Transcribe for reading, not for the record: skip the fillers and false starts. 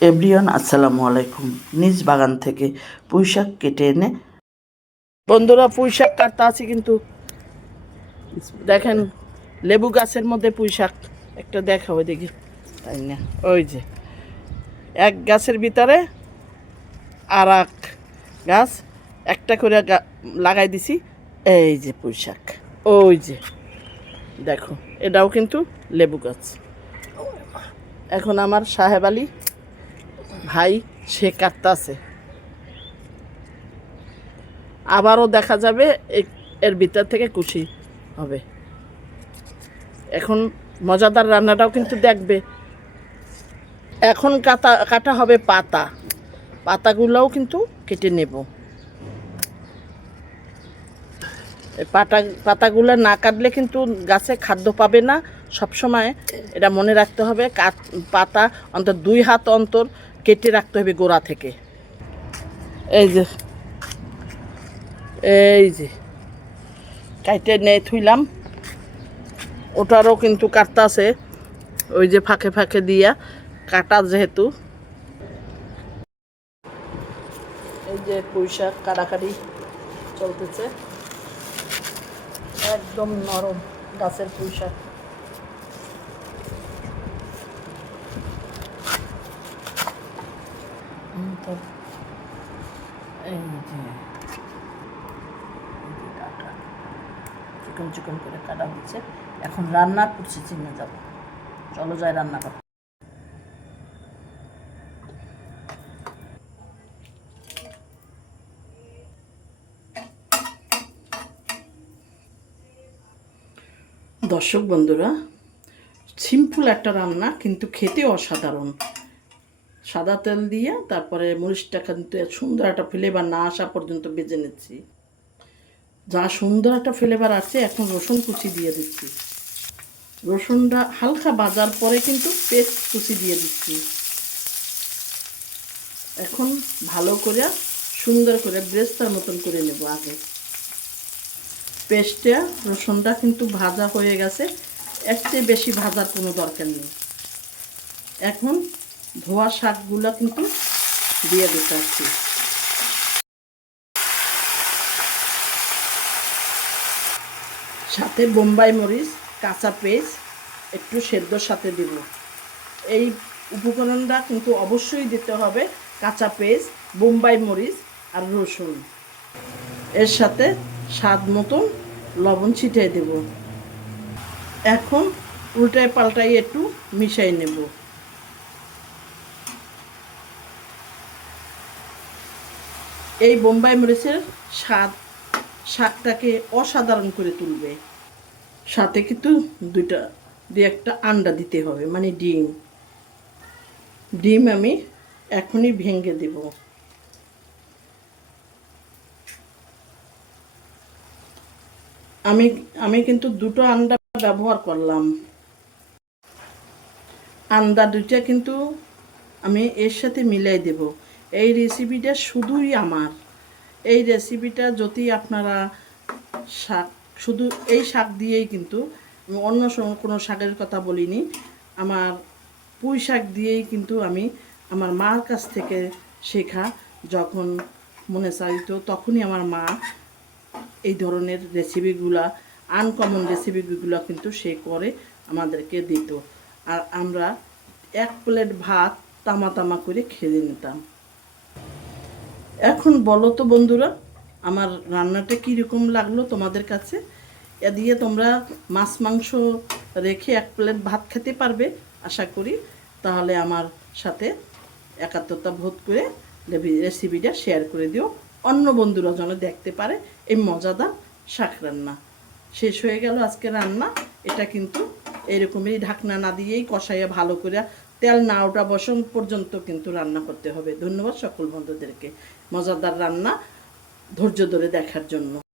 Everyone আসসালামু আলাইকুম। নিজ বাগান থেকে পুঁই শাক কেটে এনে বন্ধুরা পুঁই শাক কাটতে আছি, কিন্তু দেখেন লেবু গাছের মধ্যে পুঁই শাক একটা দেখাবো দেখি, তাই না? ওই যে এক গাছের ভিতরে আর এক গাছ একটা করে লাগাই দিছি। এই যে পুঁই শাক, ওই যে দেখো, এটাও কিন্তু লেবু গাছ। এখন আমার সাহেব আলী ভাই সে কাটতে আছে, আবারও দেখা যাবে এর ভিতর থেকে কুশি হবে। এখন মজাদার রান্নাটাও কিন্তু দেখবে। এখন কাটা হবে পাতাগুলোও কিন্তু কেটে নেব। পাতাগুলো না কাটলে কিন্তু গাছে খাদ্য পাবে না। সবসময় এটা মনে রাখতে হবে, পাতা অন্তত 2 হাত অন্তর কেটে রাখতে হবে গোড়া থেকে। এই যে কাইটে নিয়ে থুইলাম, ওটারও কিন্তু কাটতে আছে, ওই যে ফাঁকে ফাঁকে দিয়া কাটা যেহেতু। এই যে পুঁই শাক কাটাকাটি চলতেছে, একদম নরম গাছের পুঁই শাক। এই যে চিকন চিকন করে কাটা হচ্ছে। এখন রান্নার প্রসেসিংয়ে যাব, চলো যাই রান্না করতে। দর্শক বন্ধুরা, সিম্পল একটা রান্না কিন্তু খেতে অসাধারণ। সাদা তেল দিয়ে তারপরে মরিচটা কিন্তু সুন্দর একটা ফ্লেভার না আসা পর্যন্ত ভেজে নিচ্ছি। যা সুন্দর একটা ফ্লেভার আছে, এখন রসুন কুচি দিয়ে দিচ্ছি। রসুনটা হালকা ভাজার পরে কিন্তু পেস্ট কুচি দিয়ে দিচ্ছি। এখন ভালো করে সুন্দর করে ব্রেস্তার মতন করে নেব। আগে পেস্টটা রসুনটা কিন্তু ভাজা হয়ে গেছে, এর চেয়ে বেশি ভাজার কোনো দরকার নেই। এখন ধোয়া শাকগুলো কিন্তু দিয়ে দিতে আসছি। সাথে বোম্বাই মরিচ কাঁচা পেঁয়াজ একটু সেদ্ধর সাথে দেব। এই উপকরণটা কিন্তু অবশ্যই দিতে হবে, কাঁচা পেঁয়াজ, বোম্বাই মরিচ আর রসুন। এর সাথে স্বাদ মতন লবণ ছিটিয়ে দেব। এখন উল্টায় পাল্টাই একটু মিশাই নেব। এই বোম্বাই মরিচের স্বাদ শাকটাকে অসাধারণ করে তুলবে। সাথে কিন্তু দুই একটা আন্ডা দিতে হবে, মানে ডিম আমি এখনই ভেঙে দেব। আমি কিন্তু 2টো আন্ডা ব্যবহার করলাম। আন্ডা 2টা কিন্তু আমি এর সাথে মিলাই দেব। এই রেসিপিটা শুধুই আমার। এই রেসিপিটা যদি আপনারা শাক, শুধু এই শাক দিয়েই কিন্তু, অন্য কোনো শাকের কথা বলিনি, আমার পুঁই শাক দিয়েই কিন্তু আমি আমার মার কাছ থেকে শেখা। যখন মনে চাইতো তখনই আমার মা এই ধরনের রেসিপিগুলা, আনকমন রেসিপিগুলো কিন্তু সে করে আমাদেরকে দিত। আর আমরা 1 প্লেট ভাত তামা তামা করে খেয়ে নিতাম। এখন বলো তো বন্ধুরা, আমার রান্নাটা কীরকম লাগলো তোমাদের কাছে? এ দিয়ে তোমরা মাছ মাংস রেখে 1 প্লেট ভাত খেতে পারবে আশা করি। তাহলে আমার সাথে একাত্মতা বোধ করে রেসিপিটা শেয়ার করে দিও, অন্য বন্ধুরা যেন দেখতে পারে এই মজাদার শাক রান্না। শেষ হয়ে গেল আজকে রান্না। এটা কিন্তু এরকমই ঢাকনা না দিয়েই কষাইয়া ভালো করে তেল না ওঠা বসন পর্যন্ত কিন্তু রান্না করতে হবে। ধন্যবাদ সকল বন্ধুদেরকে মজাদার রান্না ধৈর্য ধরে দেখার জন্য।